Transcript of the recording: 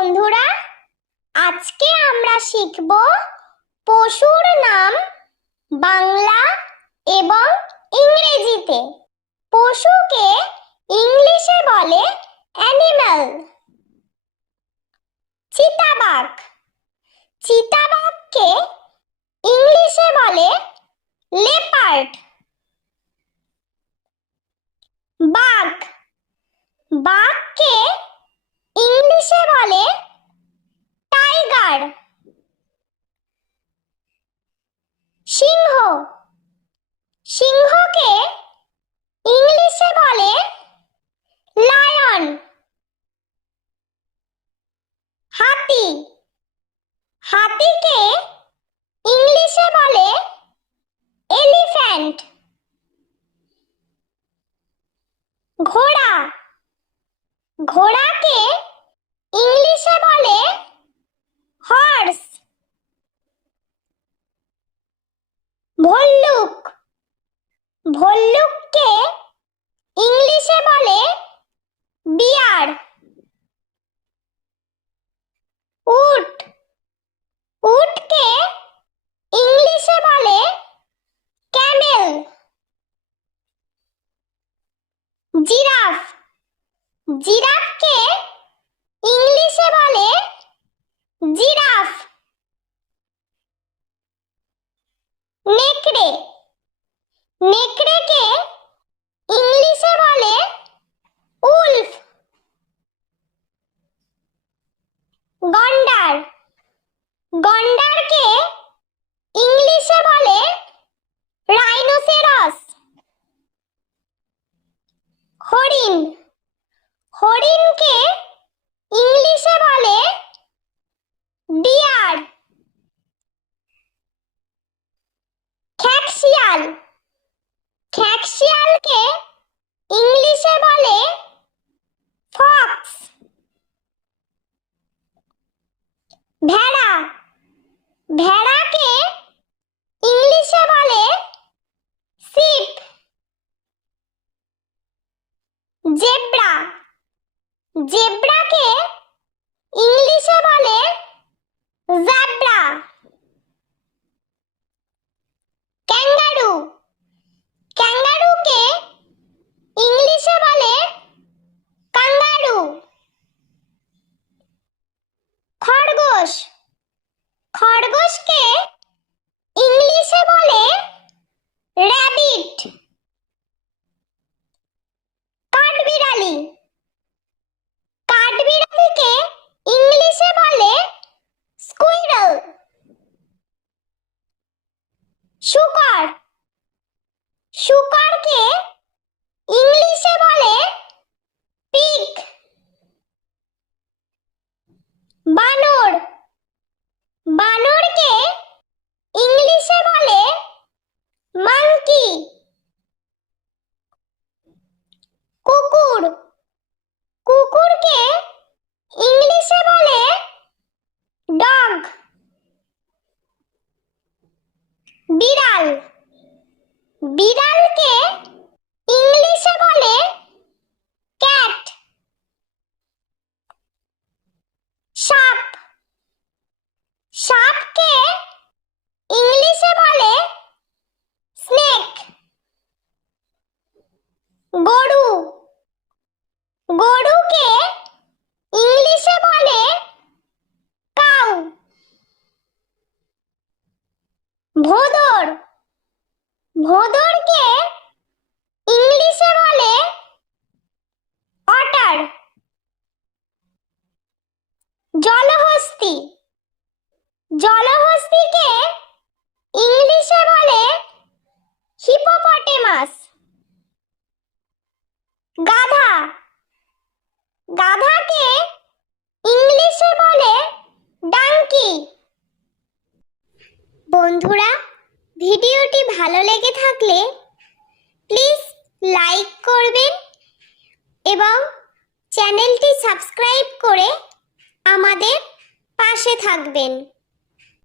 বন্ধুরা, আজকে আমরা শিখব পশুর নাম বাংলা এবং ইংরেজিতে। পশুকে ইংলিশে বলে অ্যানিম্যাল। চিতাবাঘ, চিতাবাঘকে ইংলিশে বলে লেপার্ড। বাঘ, বাঘকে ইংলিশে বলে টাইগার। সিংহ, সিংহকে ইংলিশে বলে লায়ন। হাতি, হাতিকে ইংলিশে বলে এলিফ্যান্ট। ঘোড়া, ঘোড়াকে ইংলিশে বলে হর্স। ভল্লুক, ভল্লুককে ইংলিশে বলে বিয়ার। উট, উটকে ইংলিশে বলে ক্যামেল। জিরাফ, জিরাফকে ইংলিশে বলে জিরাফ। নেকড়ে, নেকড়েকে ইংলিশে বলে উলফ। গন্ডার, গন্ডারকে ইংলিশে বলে রাইনোসেরাস। হরিণ, হরিণকে ইংলিশে বলে ডিয়ার। খ্যাঁকশিয়াল, খ্যাঁকশিয়ালকে ইংলিশে বলে ফক্স। ভেড়া, ভেড়াকে ইংলিশে বলে শিপ। জেব্রা, জেব্রাকে ইংলিশে বলে জেব্রা। ক্যাঙ্গারু, ক্যাঙ্গারুকে ইংলিশে বলে কাঙ্গারু। খরগোশ, খরগোশকে ইংলিশে বলে র‍্যাবিট। কাঠবিড়ালি, কাঠবিড়ালিকে ইংলিশে বলে স্কুইরল। শূকর, শূকরকে ইংলিশে বলে পিগ। বানর, বানরকে ইংলিশে বলে মাঙ্কি। কুকুর, কুকুরকে ইংলিশে বলে ডগ। বিড়াল, বিড়ালকে ইংলিশে বলে ক্যাট। সাপ, সাপকে ইংলিশে বলে স্নেক। গরু, গরুকে ইংলিশে বলে কাউ। ভোঁদড়, ভোঁদড়কে ইংলিশে বলে অটার। জলহস্তী, জলহস্তীকে ইংলিশে বলে হিপোপটেমাস। গাধা, গাধাকে ইংলিশে বলে ডাঙ্কি। বন্ধুরা, ভিডিওটি ভালো লেগে থাকলে প্লিজ লাইক করবেন এবং চ্যানেলটি সাবস্ক্রাইব করে আমাদের পাশে থাকবেন।